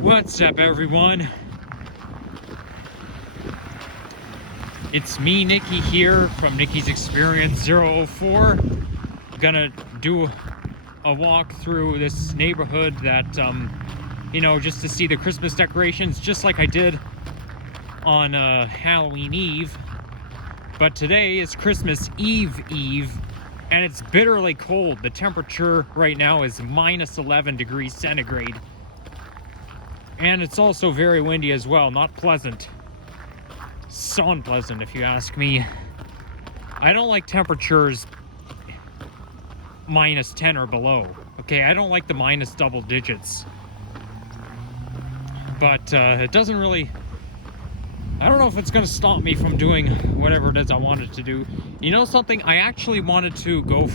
What's up, everyone? It's me, Nikki, here from Nikki's Experience 004. Gonna do a walk through this neighborhood that, just to see the Christmas decorations, just like I did on Halloween Eve. But today is Christmas Eve, and it's bitterly cold. The temperature right now is minus 11 degrees centigrade. And it's also very windy as well, not pleasant. So unpleasant, if you ask me. I don't like temperatures minus 10 or below. Okay, I don't like the minus double digits. But it doesn't really... I don't know if it's going to stop me from doing whatever it is I wanted to do. You know something? I actually wanted to go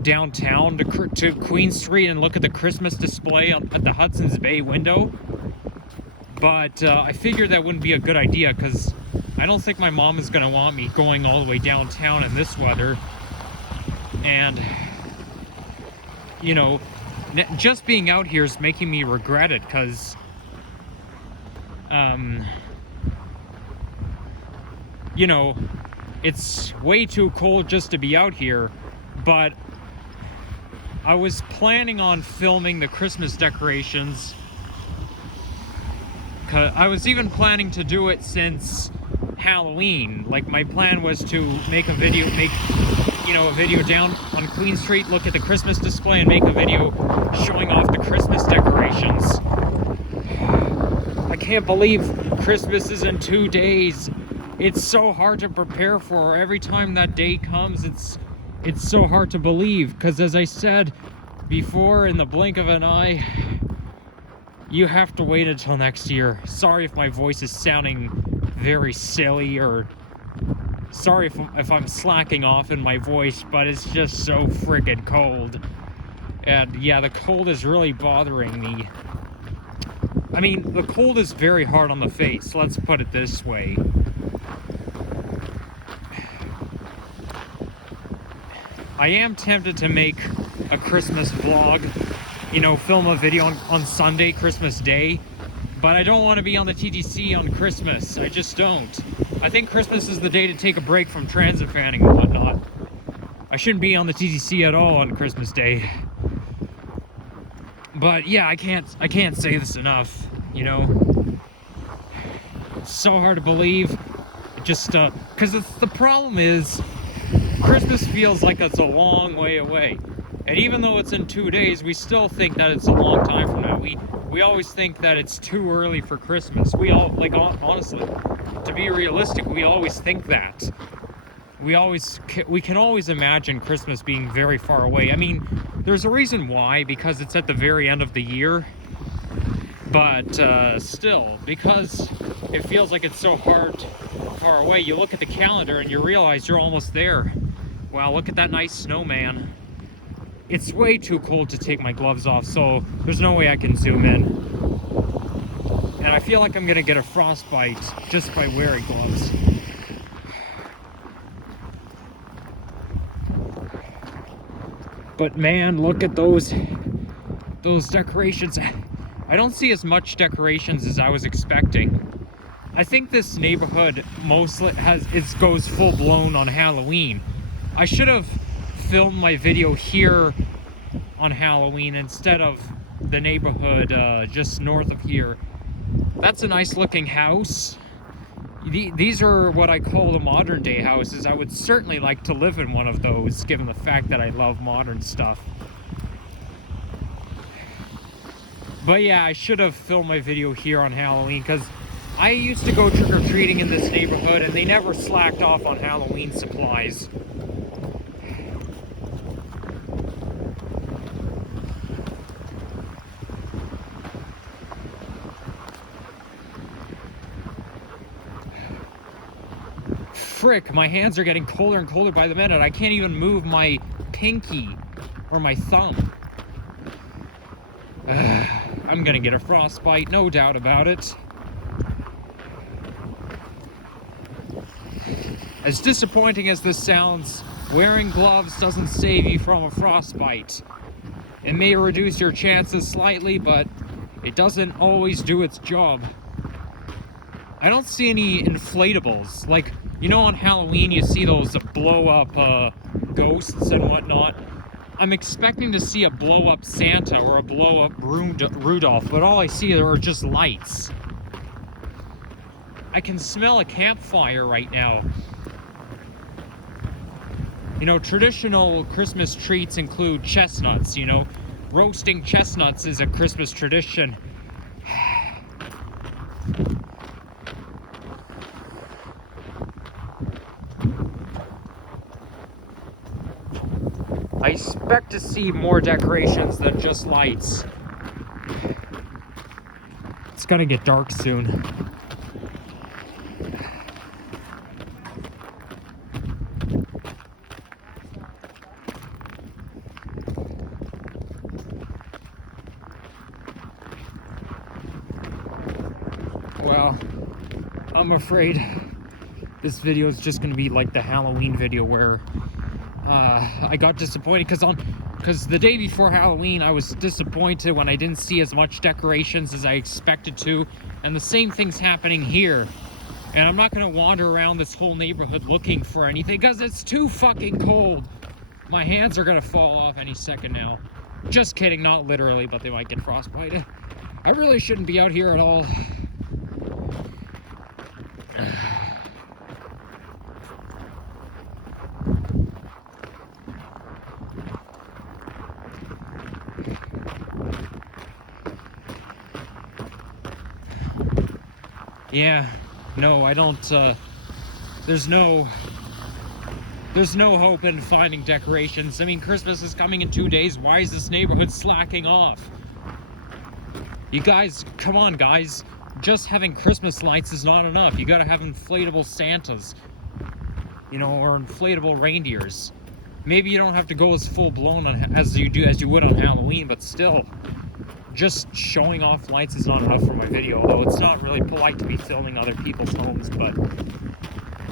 downtown to Queen Street and look at the Christmas display at the Hudson's Bay window. But I figured that wouldn't be a good idea because I don't think my mom is going to want me going all the way downtown in this weather. And, just being out here is making me regret it because, it's way too cold just to be out here. But I was planning on filming the Christmas decorations. I was even planning to do it since Halloween. Like, my plan was to make a video down on Queen Street, look at the Christmas display, and make a video showing off the Christmas decorations. I can't believe Christmas is in 2 days. It's so hard to prepare for. Every time that day comes, it's so hard to believe, because as I said before, in the blink of an eye, you have to wait until next year. Sorry if my voice is sounding very silly, or sorry if I'm slacking off in my voice, but it's just so friggin' cold. And yeah, the cold is really bothering me. I mean, the cold is very hard on the face, let's put it this way. I am tempted to make a Christmas vlog, film a video on Sunday, Christmas Day, but I don't want to be on the TTC on Christmas. I just don't. I think Christmas is the day to take a break from transit fanning and whatnot. I shouldn't be on the TTC at all on Christmas Day. But yeah, I can't say this enough, It's so hard to believe. Just, because the problem is, Christmas feels like it's a long way away. And even though it's in 2 days, we still think that it's a long time from now. We always think that it's too early for Christmas. We all, honestly, to be realistic, we always think that. We can always imagine Christmas being very far away. I mean, there's a reason why, because it's at the very end of the year. But still, because it feels like it's so far away, you look at the calendar and you realize you're almost there. Wow, look at that nice snowman. It's way too cold to take my gloves off, so there's no way I can zoom in. And I feel like I'm gonna get a frostbite just by wearing gloves. But man, look at those decorations. I don't see as much decorations as I was expecting. I think this neighborhood mostly goes full blown on Halloween. I should have filmed my video here on Halloween instead of the neighborhood just north of here. That's a nice looking house. These are what I call the modern day houses. I would certainly like to live in one of those, given the fact that I love modern stuff. But yeah, I should have filmed my video here on Halloween, because I used to go trick-or-treating in this neighborhood and they never slacked off on Halloween supplies. Frick, my hands are getting colder and colder by the minute. I can't even move my pinky or my thumb. I'm gonna get a frostbite, no doubt about it. As disappointing as this sounds, wearing gloves doesn't save you from a frostbite. It may reduce your chances slightly, but It doesn't always do its job. I don't see any inflatables. Like, you know, on Halloween you see those blow-up ghosts and whatnot. I'm expecting to see a blow-up Santa or a blow-up Rudolph, but all I see are just lights. I can smell a campfire right now. You know, traditional Christmas treats include chestnuts, you know. Roasting chestnuts is a Christmas tradition. I expect to see more decorations than just lights. It's gonna get dark soon. Well, I'm afraid this video is just gonna be like the Halloween video where I got disappointed because the day before Halloween I was disappointed when I didn't see as much decorations as I expected to, and the same thing's happening here. And I'm not gonna wander around this whole neighborhood looking for anything because it's too fucking cold. My hands are gonna fall off any second now. Just kidding, not literally, but they might get frostbite. I really shouldn't be out here at all. Yeah, no, I don't, there's no hope in finding decorations. I mean, Christmas is coming in 2 days. Why is this neighborhood slacking off? You guys, come on, guys. Just having Christmas lights is not enough. You gotta have inflatable Santas, you know, or inflatable reindeers. Maybe you don't have to go as full-blown as you would on Halloween, but still. Just showing off lights is not enough for my video, although it's not really polite to be filming other people's homes, but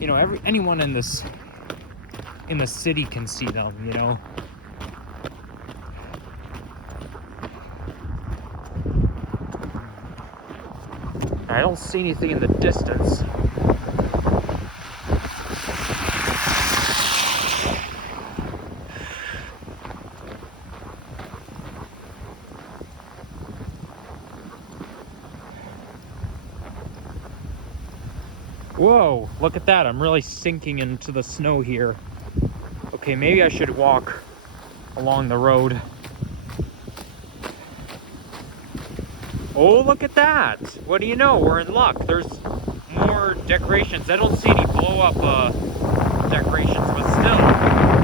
you know, anyone in the city can see them, you know. I don't see anything in the distance. Whoa, look at that. I'm really sinking into the snow here. Okay, maybe I should walk along the road. Oh, look at that. What do you know? We're in luck. There's more decorations. I don't see any blow-up decorations, but still,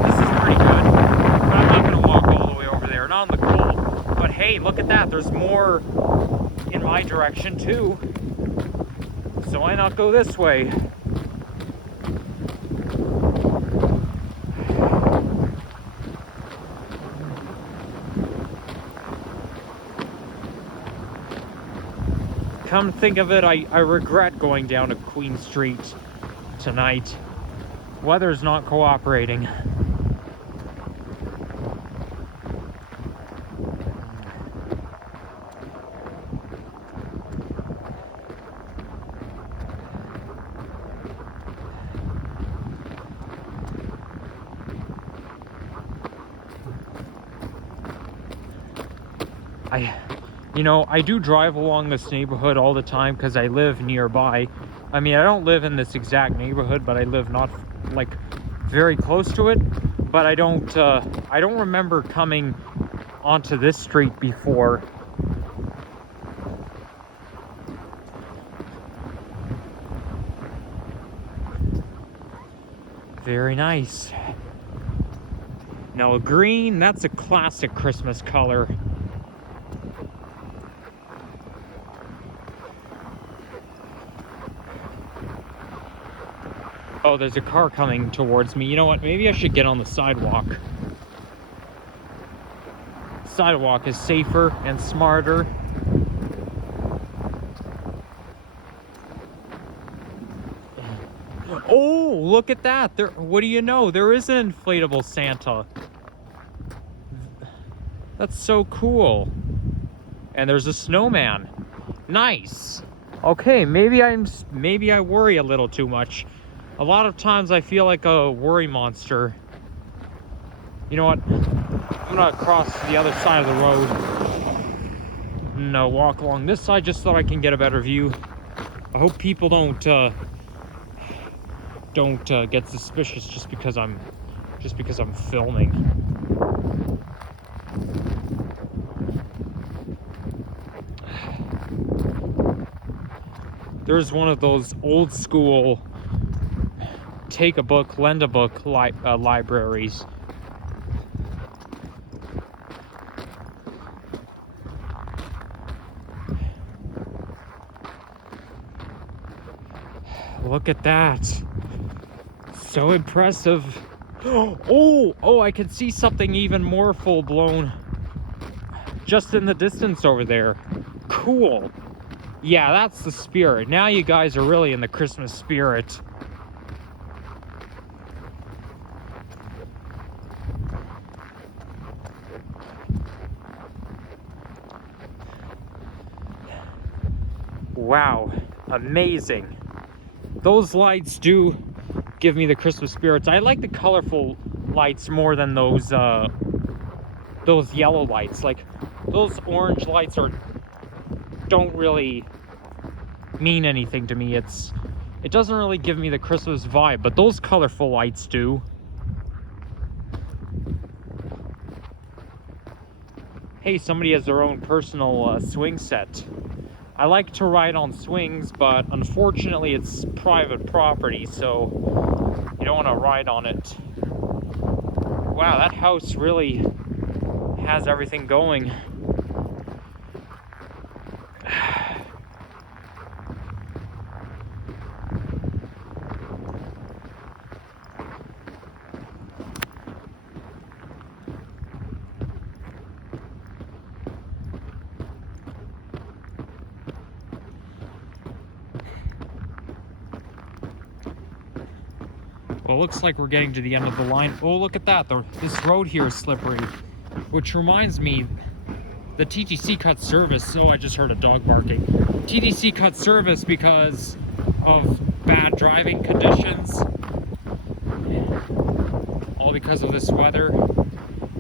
this is pretty good. But I'm not going to walk all the way over there, not in the cold. But hey, look at that. There's more in my direction, too. So why not go this way? Come to think of it, I regret going down to Queen Street tonight. Weather's not cooperating. You know, I do drive along this neighborhood all the time because I live nearby. I mean, I don't live in this exact neighborhood, but I live not like very close to it. But I don't remember coming onto this street before. Very nice. Now, green, that's a classic Christmas color. Oh, there's a car coming towards me. You know what? Maybe I should get on the sidewalk. Sidewalk is safer and smarter. Oh, look at that. There, what do you know? There is an inflatable Santa. That's so cool. And there's a snowman. Nice. Okay, maybe I worry a little too much. A lot of times I feel like a worry monster. You know what? I'm gonna cross the other side of the road and walk along this side just so I can get a better view. I hope people don't get suspicious just because I'm filming. There's one of those old school take a book, lend a book libraries. Look at that. So impressive. Oh, I can see something even more full-blown just in the distance over there. Cool. Yeah, that's the spirit. Now you guys are really in the Christmas spirit. Wow, amazing. Those lights do give me the Christmas spirits. I like the colorful lights more than those yellow lights. Like, those orange lights don't really mean anything to me. It doesn't really give me the Christmas vibe, but those colorful lights do. Hey, somebody has their own personal swing set. I like to ride on swings, but unfortunately it's private property, so you don't want to ride on it. Wow, that house really has everything going. Well, it looks like we're getting to the end of the line. Oh, look at that. This road here is slippery. Which reminds me, the TTC cut service. Oh, I just heard a dog barking. TTC cut service because of bad driving conditions. All because of this weather.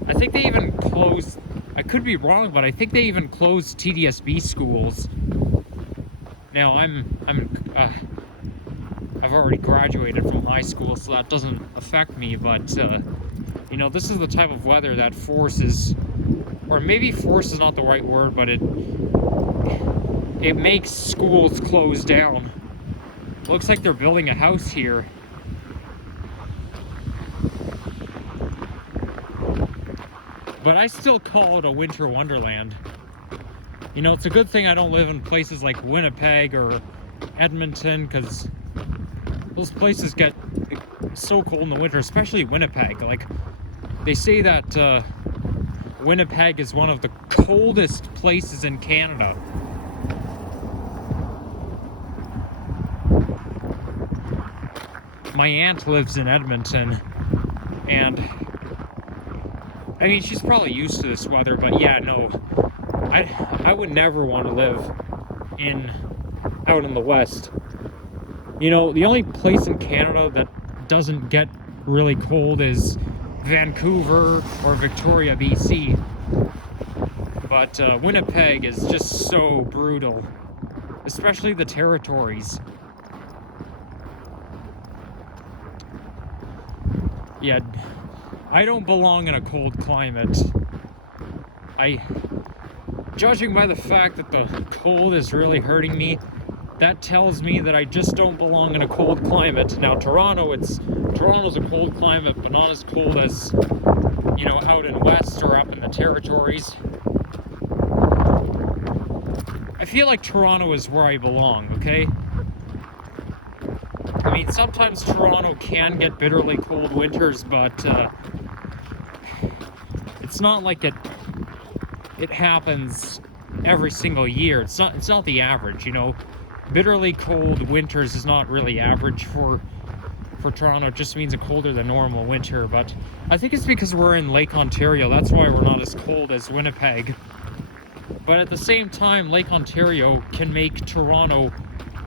I think they even closed, I could be wrong, but I think they even closed TDSB schools. Now, I've already graduated from high school, so that doesn't affect me, but, you know, this is the type of weather that forces, or maybe force is not the right word, but it makes schools close down. Looks like they're building a house here. But I still call it a winter wonderland. You know, it's a good thing I don't live in places like Winnipeg or Edmonton, because those places get so cold in the winter, especially Winnipeg. Like, they say that Winnipeg is one of the coldest places in Canada. My aunt lives in Edmonton, and I mean, she's probably used to this weather, but yeah, no, I would never want to live out in the West. You know, the only place in Canada that doesn't get really cold is Vancouver or Victoria, BC. But Winnipeg is just so brutal, especially the territories. Yeah, I don't belong in a cold climate. Judging by the fact that the cold is really hurting me, that tells me that I just don't belong in a cold climate. Now, Toronto's a cold climate, but not as cold as, you know, out in West or up in the territories. I feel like Toronto is where I belong, okay? I mean, sometimes Toronto can get bitterly cold winters, but it's not like it happens every single year. It's not the average, you know. Bitterly cold winters is not really average for Toronto. It just means a colder than normal winter, but I think it's because we're in Lake Ontario. That's why we're not as cold as Winnipeg. But at the same time, Lake Ontario can make Toronto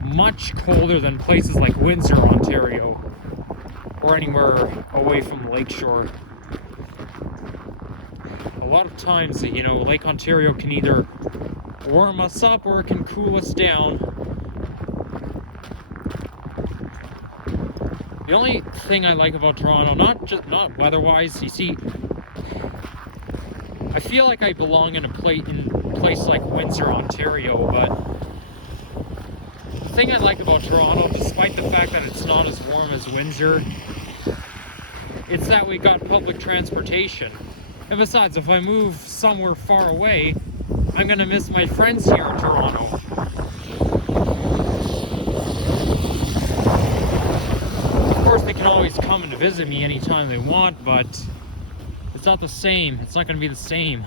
much colder than places like Windsor, Ontario, or anywhere away from the lakeshore. A lot of times, you know, Lake Ontario can either warm us up or it can cool us down. The only thing I like about Toronto, not weather-wise, you see, I feel like I belong in a place like Windsor, Ontario, but the thing I like about Toronto, despite the fact that it's not as warm as Windsor, it's that we got public transportation. And besides, if I move somewhere far away, I'm gonna miss my friends here in Toronto. Of course, they can always come and visit me anytime they want, but it's not the same. It's not gonna be the same,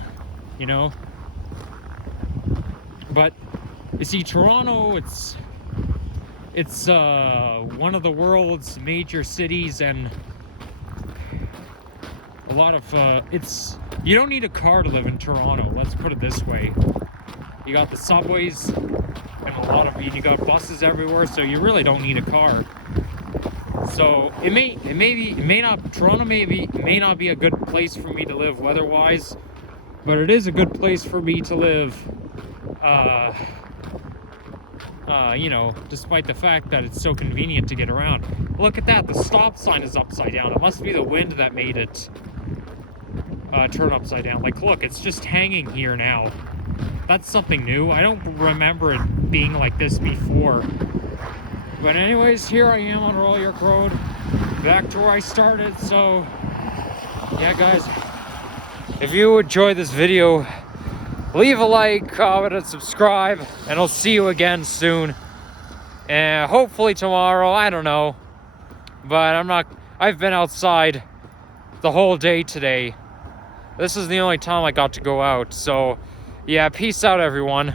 you know? But, you see, Toronto, it's one of the world's major cities, and a lot of you don't need a car to live in Toronto, let's put it this way. You got the subways and you got buses everywhere, so you really don't need a car. So Toronto may not be a good place for me to live weather-wise, but it is a good place for me to live, you know, despite the fact that it's so convenient to get around. Look at that, the stop sign is upside down. It must be the wind that made it turn upside down. Like, look, it's just hanging here now. That's something new. I don't remember it being like this before. But anyways, here I am on Royal York Road, back to where I started. So, yeah, guys, if you enjoyed this video, leave a like, comment, and subscribe, and I'll see you again soon. And hopefully tomorrow, I don't know. But I've been outside the whole day today. This is the only time I got to go out. So, yeah, peace out, everyone.